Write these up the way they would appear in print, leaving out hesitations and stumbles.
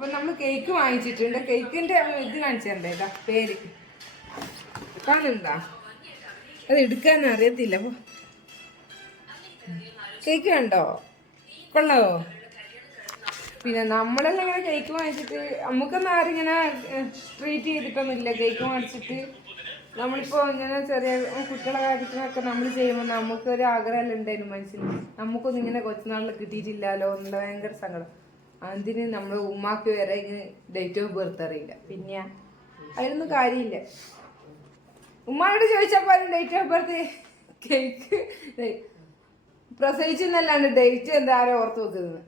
അപ്പൊ നമ്മൾ കേക്ക് വാങ്ങിച്ചിട്ടുണ്ട്. കേക്കിന്റെ ഇത് കാണിച്ചിട്ടുണ്ടേ, ഇതാ പേര് കാണുന്നുണ്ടാ? അത് എടുക്കാൻ അറിയത്തില്ല. അപ്പൊ കേക്ക് കണ്ടോ? കൊള്ളാവോ? പിന്നെ നമ്മളെല്ലാം ഇങ്ങനെ കേക്ക് വാങ്ങിച്ചിട്ട് നമുക്കൊന്നും ആരും ഇങ്ങനെ ട്രീറ്റ് ചെയ്തിട്ടൊന്നുമില്ല. കേക്ക് വാങ്ങിച്ചിട്ട് നമ്മളിപ്പോ ഇങ്ങനെ ചെറിയ കുട്ടികളെ കാര്യത്തിനൊക്കെ നമ്മൾ ചെയ്യുമ്പോൾ നമുക്കൊരു ആഗ്രഹമല്ല ഉണ്ടായിരുന്നു മനസ്സിൽ. നമുക്കൊന്നും ഇങ്ങനെ കൊച്ചുനാളിൽ കിട്ടിയിട്ടില്ലല്ലോ എന്നുള്ള ഭയങ്കര സങ്കടം. അതിന് നമ്മൾ ഉമ്മാക്ക് വരെ ഇങ്ങനെ ഡേറ്റ് ഓഫ് ബർത്ത് അറിയില്ല. പിന്നെ അതിനൊന്നും കാര്യമില്ല. ഉമ്മാനോട് ചോദിച്ചപ്പോൾ അതിന് ഡേറ്റ് ഓഫ് ബർത്ത് കേക്ക് പ്രസവിച്ചെന്നല്ലാണ്ട് ഡേറ്റ് എന്താ ആരും ഓർത്ത് വെക്കുന്നത്.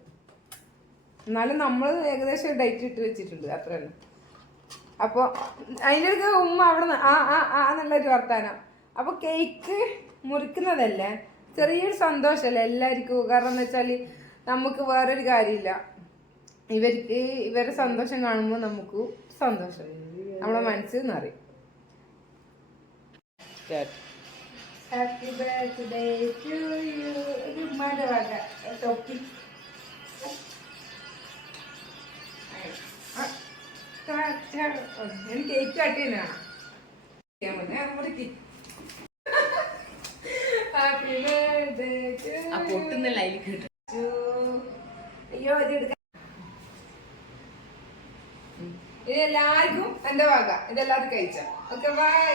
എന്നാലും നമ്മൾ ഏകദേശം ഡേറ്റ് ഇട്ട് വെച്ചിട്ടുണ്ട്, അത്ര തന്നെ. അപ്പോൾ അതിൻ്റെ ഉമ്മ അവിടെ നിന്ന് എന്നുള്ളൊരു വർത്താനം. അപ്പോൾ കേക്ക് മുറിക്കുന്നതല്ലേ ചെറിയൊരു സന്തോഷമല്ലേ എല്ലാവർക്കും. കാരണം എന്ന് വെച്ചാൽ നമുക്ക് വേറൊരു കാര്യമില്ല, ഇവർക്ക് ഇവരുടെ സന്തോഷം കാണുമ്പോൾ നമുക്ക് സന്തോഷം, നമ്മളെ മനസ്സിൽ നിറയും. Happy birthday to you. ഉമ്മയുടെ വക തൊപ്പി. എനിക്ക് കേക്ക് കട്ടിയാണ്. Happy birthday to. അയ്യോ ഇത് എടുക്കാൻ ഇതെല്ലാവർക്കും എന്റെ വക. ഇതെല്ലാവർക്കും കഴിച്ച. Okay by.